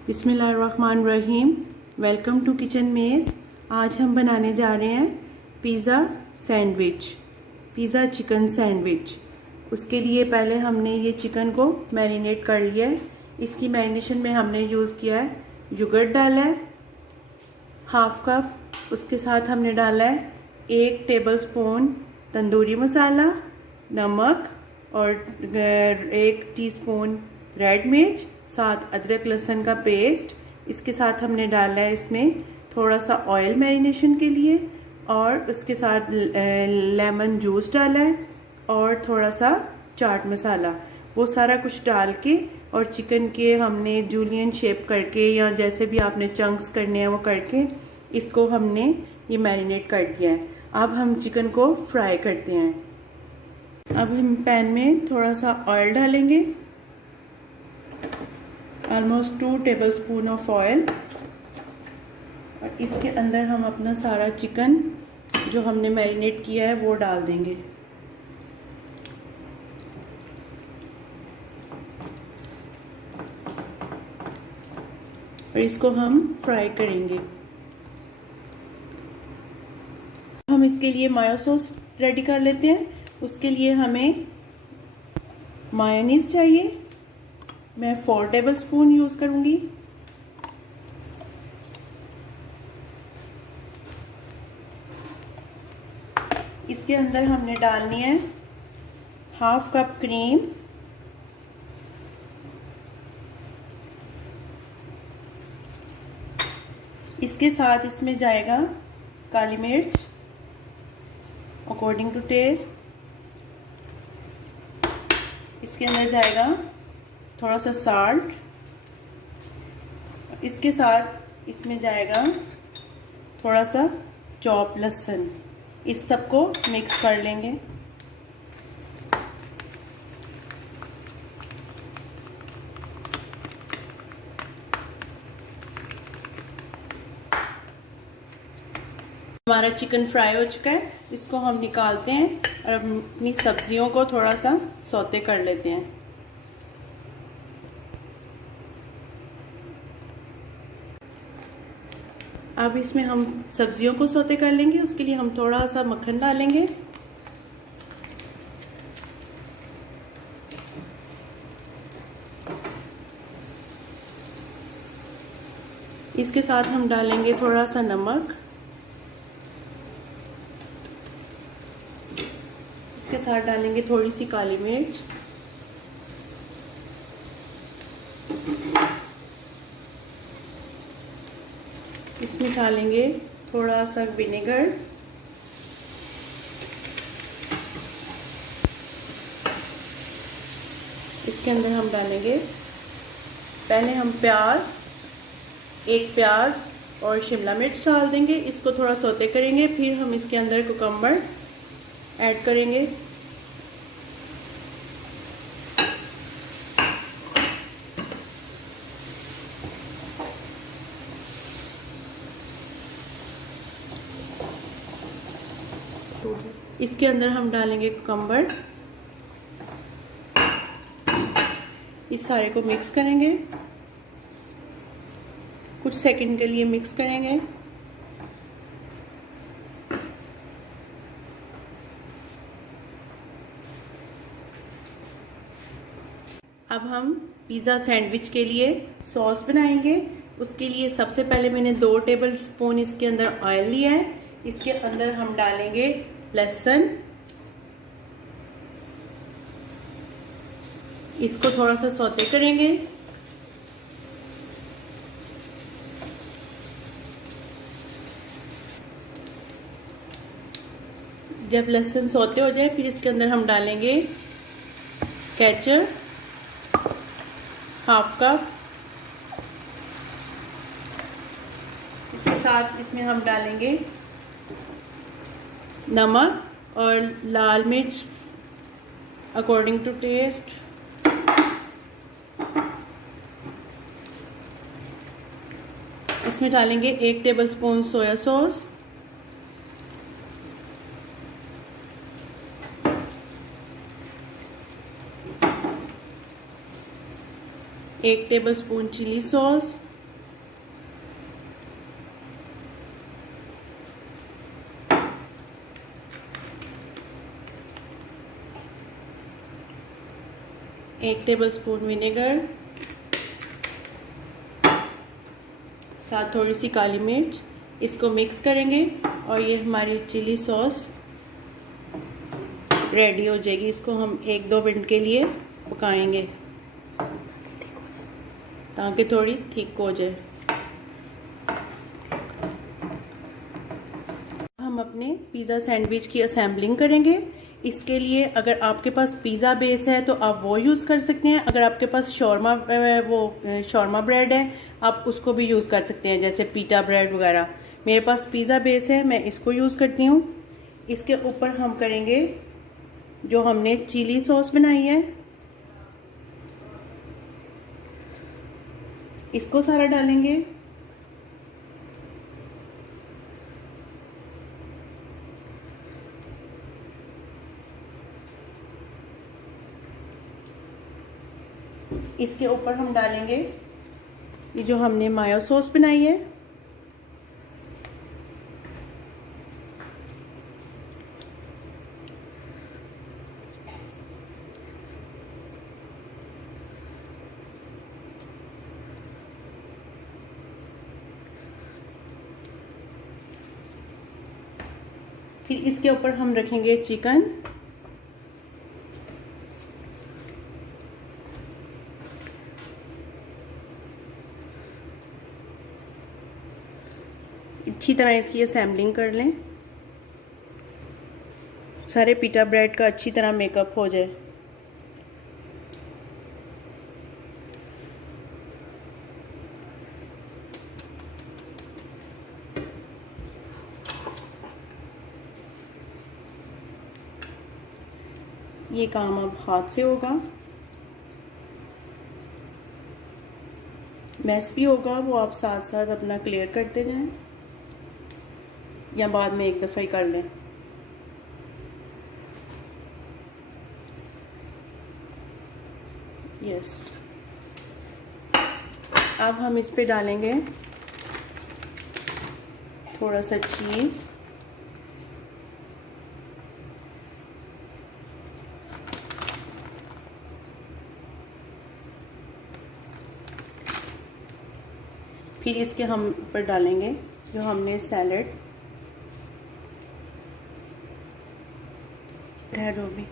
बिस्मिल्लाहिर्रहमानिर्रहीम। Welcome to kitchen मेज़। आज हम बनाने जा रहे हैं पिज़्ज़ा चिकन सैंडविच। उसके लिए पहले हमने ये चिकन को मैरिनेट कर लिया है। इसकी मैरिनेशन में हमने यूज़ किया है, योगर्ट डाला है हाफ कप। उसके साथ हमने डाला है 1 टेबलस्पून तंदूरी मसाला, नमक और 1 टीस्पून रेड मिर्च, साथ अदरक लहसुन का पेस्ट। इसके साथ हमने डाला है इसमें थोड़ा सा ऑयल मैरिनेशन के लिए, और उसके साथ लेमन जूस डाला है और थोड़ा सा चाट मसाला। वो सारा कुछ डाल के और चिकन के हमने जूलियन शेप करके या जैसे भी आपने चंक्स करने हैं वो करके इसको हमने ये मैरिनेट कर दिया है। अब हम चिकन को फ्राई करते हैं। अब हम पैन में थोड़ा सा ऑयल डालेंगे, ऑलमोस्ट 2 टेबलस्पून ऑफ ऑयल, और इसके अंदर हम अपना सारा चिकन जो हमने मैरिनेट किया है वो डाल देंगे। और इसको हम फ्राई करेंगे। हम इसके लिए मायो सॉस रेडी कर लेते हैं। उसके लिए हमें मायोनीज चाहिए। मैं 4 टेबलस्पून यूज करूंगी। इसके अंदर हमने डालनी है हाफ कप क्रीम, इसके साथ इसमें जाएगा काली मिर्च अकॉर्डिंग टू टेस्ट। इसके अंदर जाएगा थोड़ा सा साल्ट। इसके साथ इसमें जाएगा थोड़ा सा चॉप लहसुन। इस सबको मिक्स कर लेंगे। हमारा चिकन फ्राई हो चुका है, इसको हम निकालते हैं और अपनी सब्जियों को थोड़ा सा सौते कर लेते हैं। अब इसमें हम सब्जियों को सौते कर लेंगे। उसके लिए हम थोड़ा सा मक्खन डालेंगे, इसके साथ हम डालेंगे थोड़ा सा नमक, इसके साथ डालेंगे थोड़ी सी काली मिर्च, इसमें डालेंगे थोड़ा सा विनेगर, इसके अंदर हम डालेंगे पहले हम एक प्याज और शिमला मिर्च डाल देंगे। इसको थोड़ा सौते करेंगे, फिर हम इसके अंदर कुकम्बर ऐड करेंगे। इसके अंदर हम डालेंगे कुकम्बर। इस सारे को मिक्स करेंगे, कुछ सेकंड के लिए मिक्स करेंगे। अब हम पिज़्ज़ा सैंडविच के लिए सॉस बनाएंगे। उसके लिए सबसे पहले मैंने 2 टेबलस्पून इसके अंदर ऑयल लिया है। इसके अंदर हम डालेंगे लहसुन, इसको थोड़ा सा सौते करेंगे। जब लहसुन सौते हो जाए फिर इसके अंदर हम डालेंगे केचप हाफ कप। इसके साथ इसमें हम डालेंगे नमक और लाल मिर्च अकॉर्डिंग टू टेस्ट। इसमें डालेंगे 1 tablespoon soya sauce, 1 tablespoon chilli sauce, 1 tablespoon vinegar, साथ थोड़ी सी काली मिर्च। इसको मिक्स करेंगे और ये हमारी चिली सॉस रेडी हो जाएगी। इसको हम 1-2 मिनट के लिए पकाएंगे ताकि थोड़ी थिक हो जाए। हम अपने पिज़्ज़ा सैंडविच की असेंबलिंग करेंगे। इसके लिए अगर आपके पास पिज़्ज़ा बेस है तो आप वो यूज़ कर सकते हैं। अगर आपके पास शॉर्मा ब्रेड है आप उसको भी यूज़ कर सकते हैं, जैसे पीटा ब्रेड वगैरह। मेरे पास पिज़्ज़ा बेस है, मैं इसको यूज़ करती हूँ। इसके ऊपर हम करेंगे जो हमने चिली सॉस बनाई है, इसको सारा डालेंगे। इसके ऊपर हम डालेंगे ये जो हमने मायो सॉस बनाई है। फिर इसके ऊपर हम रखेंगे चिकन। अच्छी तरह इसकी असेंबलिंग कर लें, सारे पिटा ब्रेड का अच्छी तरह मेकअप हो जाए। ये काम अब हाथ से होगा, मैस भी होगा, वो आप साथ साथ अपना क्लियर करते जाएं या बाद में एक दफ़ा ही कर लें। यस, अब हम इस पे डालेंगे थोड़ा सा चीज़। फिर इसके हम ऊपर डालेंगे जो हमने सैलेड भी,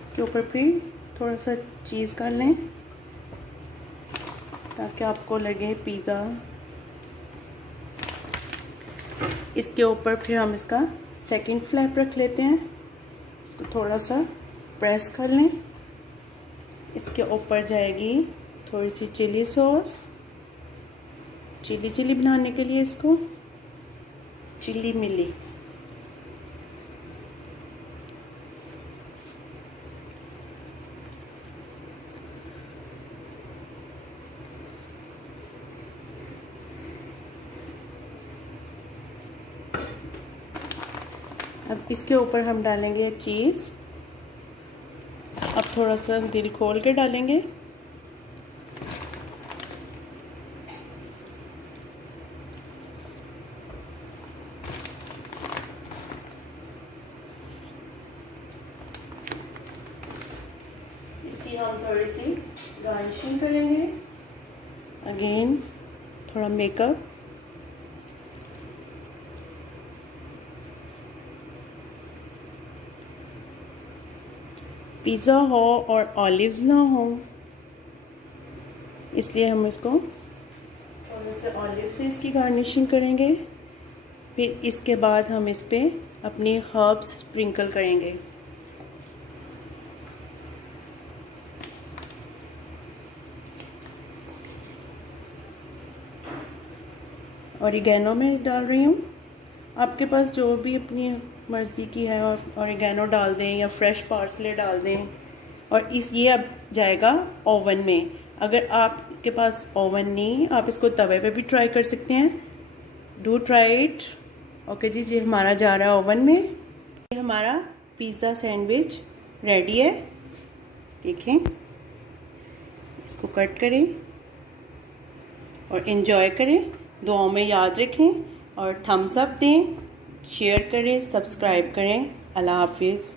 इसके ऊपर फिर थोड़ा सा चीज़ कर लें ताकि आपको लगे पिज़्ज़ा। इसके ऊपर फिर हम इसका सेकंड फ्लैप रख लेते हैं, इसको थोड़ा सा प्रेस कर लें। इसके ऊपर जाएगी थोड़ी सी चिली सॉस, चिली बनाने के लिए इसको चिली मिली। अब इसके ऊपर हम डालेंगे चीज़। अब थोड़ा सा दिल खोल के डालेंगे। इसकी हम थोड़ी सी गार्निशिंग करेंगे, अगेन थोड़ा मेकअप। पिज़्ज़ा हो और ऑलिव्स ना हो, इसलिए हम इसको थोड़े से ऑलिव से इसकी गार्निशिंग करेंगे। फिर इसके बाद हम इस पे अपनी हर्ब्स स्प्रिंकल करेंगे। ऑरिगेनो में डाल रही हूँ, आपके पास जो भी अपनी मर्ज़ी की है और ऑरिगेनो डाल दें या फ्रेश पार्सले डाल दें। और ये अब जाएगा ओवन में। अगर आपके पास ओवन नहीं, आप इसको तवे पे भी ट्राई कर सकते हैं। Do try it. ओके जी, हमारा जा रहा है ओवन में। ये हमारा पिज़्ज़ा सैंडविच रेडी है। देखें, इसको कट करें और एंजॉय करें। दुआओं में याद रखें और थम्स अप दें, शेयर करें, सब्सक्राइब करें। अल्लाह हाफिज़।